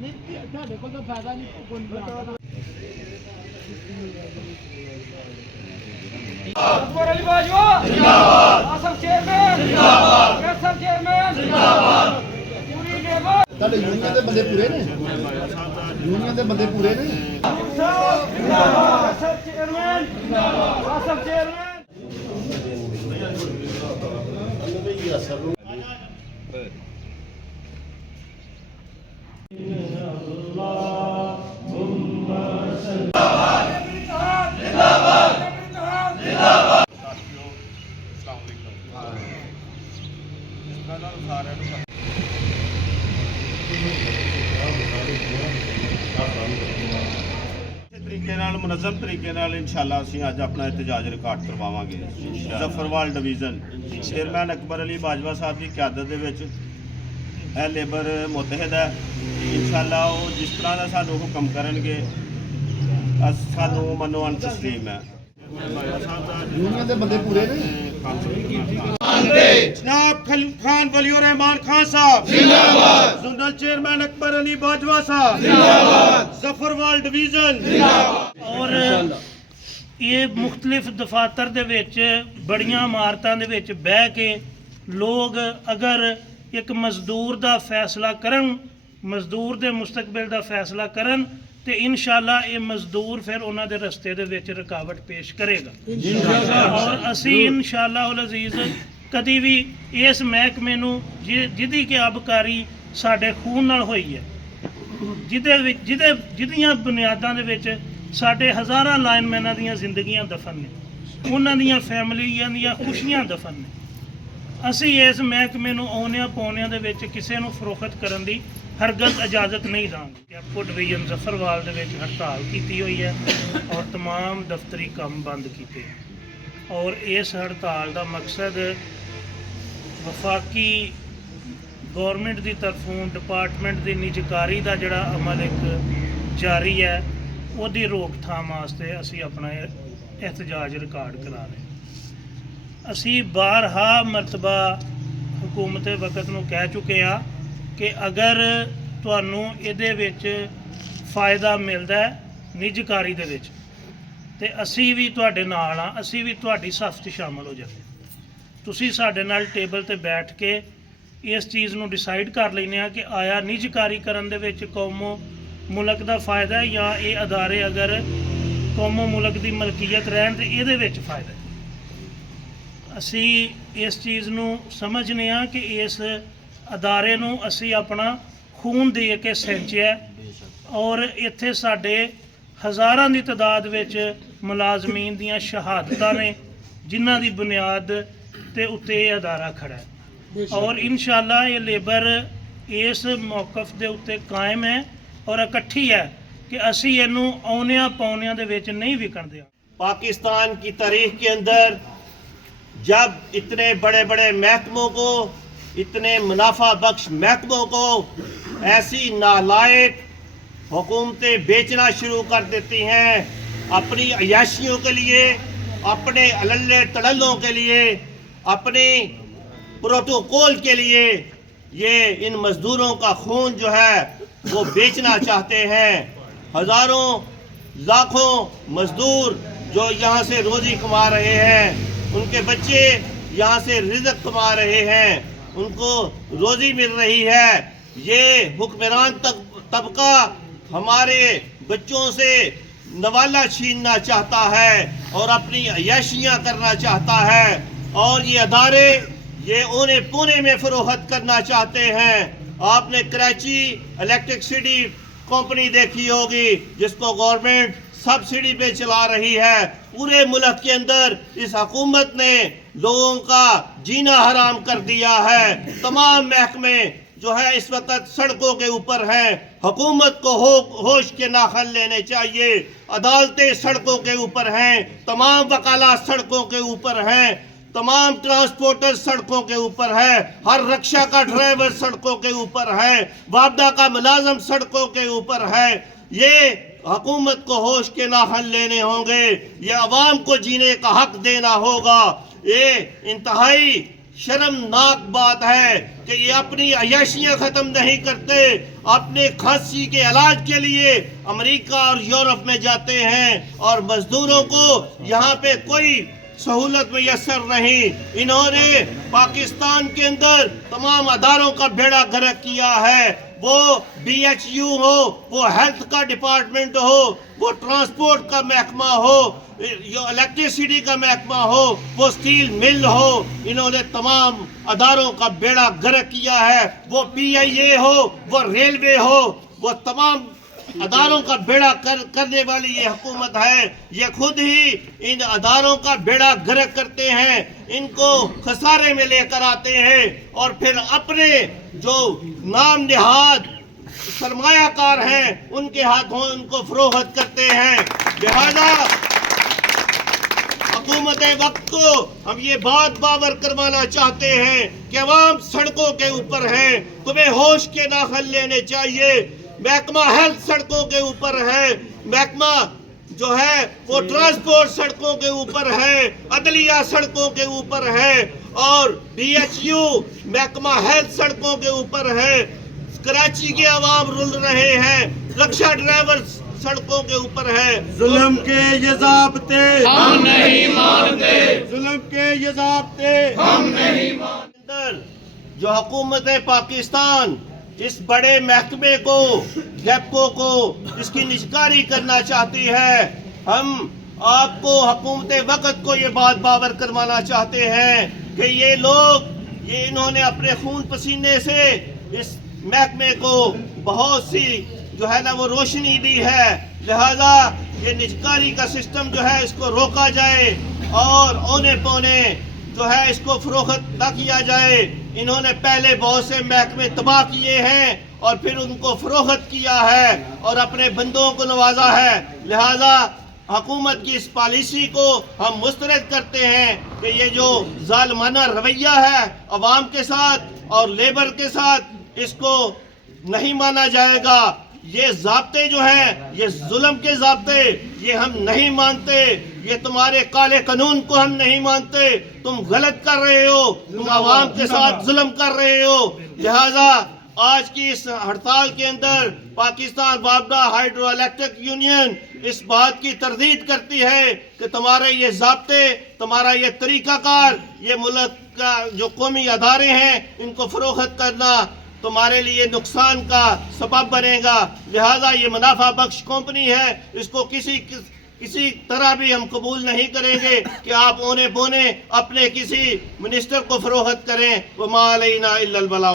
नहीं ਤੁਹਾਡੇ ਕੋਲ ਤਾਂ ਫਾਇਦਾ ਨਹੀਂ ਕੋਈ अकबर अली बाजवा जिंदाबाद, आसम चेयरमैन जिंदाबाद, कैसर चेयरमैन जिंदाबाद, पूरी लेबर ਤੁਹਾਡੇ ਯੂਨੀਅਨ ਦੇ ਬੰਦੇ ਪੂਰੇ ਨੇ ਯੂਨੀਅਨ ਦੇ ਬੰਦੇ ਪੂਰੇ ਨੇ जिंदाबाद, कैसर चेयरमैन जिंदाबाद, आसम चेयरमैन तरीके मुनज़म तरीके इंशाअल्लाह असीं अज अपना एहतजाज रिकॉर्ड करवावांगे। जफरवाल डिवीजन चेयरमैन अकबर अली बाजवा साहब की क्यादत दे विच यह लेबर मुतहद है। इंशाअल्लाह वो जिस तरह का सानू हुक्म करनगे सानू मनो अन तस्लीम है। ਯੂਨੀਅਨ ਦੇ ਬੰਦੇ ਪੂਰੇ ਨੇ जनाब खान वलीउर रहमान खान साहब जिंदाबाद, जोनल चेयरमैन अकबर अली बाजवा साहब जिंदाबाद, जफरवाल डिवीजन जिंदाबाद। और ये मुख्तलिफ दफातर दे विच बड़ियां इमारतां दे विच बह के लोग अगर एक मजदूर दा फैसला करन, मजदूर दे मुस्तकबिल दा फैसला करन ते इंशाअल्लाह ये मजदूर फिर उन्हां दे रस्ते दे विच रुकावट पेश करेगा। और असी इंशाअल्लाह उल अजीज कदी भी इस महकमे नूं जिहदी कि आबकारी साडे खून नाल होई है, जिहदियां बुनियादां दे विच साडे हज़ारां लाइनमैनां दीयां जिंदगियां दफन ने, उन्हां दीयां फैमिलियां दीयां खुशियां दफन ने। असी इस महकमे नूं आउणियां पाउणियां दे विच किसे नूं फरोख्त करन दी हरगज़ इजाजत नहीं देंगे। आपको डिवीजन जफरवाल दे विच हड़ताल की हुई है और तमाम दफ्तरी काम बंद किए। और इस हड़ताल का मकसद वफाकी गौरमेंट की तरफों डिपार्टमेंट की निजकारी का जोड़ा अमल एक जारी है, उसकी रोकथाम वास्ते असी अपना एहतजाज रिकॉर्ड करा रहे। असी बारहा मरतबा हुकूमत वक्त नूं कह चुके हाँ कि अगर तुहानूं इहदे विच फायदा मिलदा है निजकारी दे विच ते असी भी तुहाडे नाल हाँ, असी भी तुहाडी सफ च शामिल हो जाते। तुसीं साडे नाल टेबल ते बैठ के इस चीज़ नूं डिसाइड कर लैने आ कि आया निजकारीकरण दे विच कौमो मुल्क दा फायदा है या ये अदारे अगर कौमो मुल्क दी मलकीयत रहन ते इहदे विच फायदा है। असी इस चीज़ नूं समझने आ कि इस अदारे नूं असी अपना खून दे के सेंचिया और इत्थे साडे हज़ारां दी तादाद विच मुलाजमीन दियां शहादतां ने जिन्हां दी बुनियाद ते उत्ते ये अदारा खड़ा है। और इंशाअल्लाह ये लेबर इस मौकफ दे उत्ते कायम है और इकट्ठी है कि असी इनू आउणियां पाउणियां दे विच नहीं विकण देंगे। पाकिस्तान की तारीख के अंदर जब इतने बड़े बड़े महकमों को, इतने मुनाफा बख्श महकमों को ऐसी नालायक हुकूमतें बेचना शुरू कर देती हैं अपनी अयाशियों के लिए, अपने अल्ले तड़ल्लों के लिए, अपने प्रोटोकॉल के लिए, ये इन मजदूरों का खून जो है वो बेचना चाहते हैं। हज़ारों लाखों मजदूर जो यहाँ से रोज़ी कमा रहे हैं, उनके बच्चे यहाँ से रिज़्क़ कमा रहे हैं, उनको रोज़ी मिल रही है। ये हुक्मरान तबका हमारे बच्चों से नवाला छीनना चाहता है और अपनी अय्याशियाँ करना चाहता है। और ये अदारे ये उन्हें पुणे में फरोख्त करना चाहते हैं। आपने कराची इलेक्ट्रिसिटी कंपनी देखी होगी जिसको गवर्नमेंट सब्सिडी पे चला रही है। पूरे मुल्क के अंदर इस हुकूमत ने लोगों का जीना हराम कर दिया है। तमाम महकमे जो है इस वक्त सड़कों के ऊपर हैं। हुकूमत को होश के नाखन लेने चाहिए। अदालतें सड़कों के ऊपर हैं, तमाम वकालत सड़कों के ऊपर हैं, तमाम ट्रांसपोर्टर सड़कों के ऊपर है, हर रिक्शा का ड्राइवर सड़कों के ऊपर है, वापदा का मुलाजम सड़कों के ऊपर है। ये हुकूमत को होश के नाखन लेने होंगे, ये अवाम को जीने का हक देना होगा। ये इंतहाई शर्मनाक बात है कि ये अपनी अय्याशियां ख़त्म नहीं करते, अपने खांसी के इलाज के लिए अमेरिका और यूरोप में जाते हैं और मजदूरों को यहाँ पे कोई सहूलत मैसर नहीं। इन्होंने पाकिस्तान के अंदर तमाम अदारों का बेड़ा गर्क किया है, वो BHU हो, वो हेल्थ का डिपार्टमेंट हो, वो ट्रांसपोर्ट का महकमा हो, इलेक्ट्रिसिटी का महकमा हो, वो स्टील मिल हो। इन्होंने तमाम अदारों का बेड़ा गर्क किया है, वो PIA हो, वो रेलवे हो, वो तमाम अदारों का बेड़ा करने वाली ये हुकूमत है। ये खुद ही इन अदारों का बेड़ा गर्क करते हैं, इनको खसारे में लेकर आते हैं और फिर अपने जो नाम निहाद सरमायाकार हैं उनके हाथों उनको फरोख्त करते हैं। लिहाजा हुकूमत वक्त को हम ये बात बावर करवाना चाहते हैं कि अवाम सड़कों के ऊपर है, तुम्हें होश के नाखन लेने चाहिए। महकमा हेल्थ सड़कों के ऊपर है, महकमा जो है वो ट्रांसपोर्ट सड़कों के ऊपर है, अदलिया सड़कों के ऊपर है और BHU महकमा हेल्थ सड़कों के ऊपर है। कराची के अवाम रुल रहे हैं, रक्षा ड्राइवर सड़कों के ऊपर है। जुल्म के ये ज़ाब्ते हम नहीं मानते, जुल्म के ये ज़ाब्ते हम नहीं मानते। जो हुकूमत पाकिस्तान इस बड़े महकमे को, गैपको को, इसकी निजकारी करना चाहती है, हम आपको हुकूमत वक्त को ये बात बावर करवाना चाहते हैं कि ये लोग इन्होंने अपने खून पसीने से इस महकमे को बहुत सी जो है ना वो रोशनी दी है। लिहाजा ये निजकारी का सिस्टम जो है इसको रोका जाए और औने पौने जो है इसको फरोख्त न किया जाए। इन्होंने पहले बहुत से महकमे तबाह किए हैं और फिर उनको फरोख्त किया है और अपने बंदों को नवाजा है। लिहाजा हुकूमत की इस पॉलिसी को हम मुस्तरद करते हैं कि ये जो जालिमाना रवैया है अवाम के साथ और लेबर के साथ, इसको नहीं माना जाएगा। ये ज़ाब्ते जो हैं, ये जुल्म के ज़ाब्ते, ये हम नहीं मानते। ये तुम्हारे काले कानून को हम नहीं मानते। तुम गलत कर रहे हो, तुम आवाम के साथ जुल्म कर रहे हो। लिहाजा आज की इस हड़ताल के अंदर पाकिस्तान वापडा हाइड्रो इलेक्ट्रिक यूनियन इस बात की तरदीद करती है कि तुम्हारे ये ज़ाब्ते, तुम्हारा ये तरीक़ाकार, ये मुल्क का जो कौमी अदारे हैं इनको फरोख्त करना तुम्हारे लिए नुकसान का सबब बनेगा। लिहाजा ये मुनाफा बख्श कंपनी है, इसको किसी तरह भी हम कबूल नहीं करेंगे कि आप औने बोने अपने किसी मिनिस्टर को फरोख्त करें। वमा अलैना इल्लल बलाग।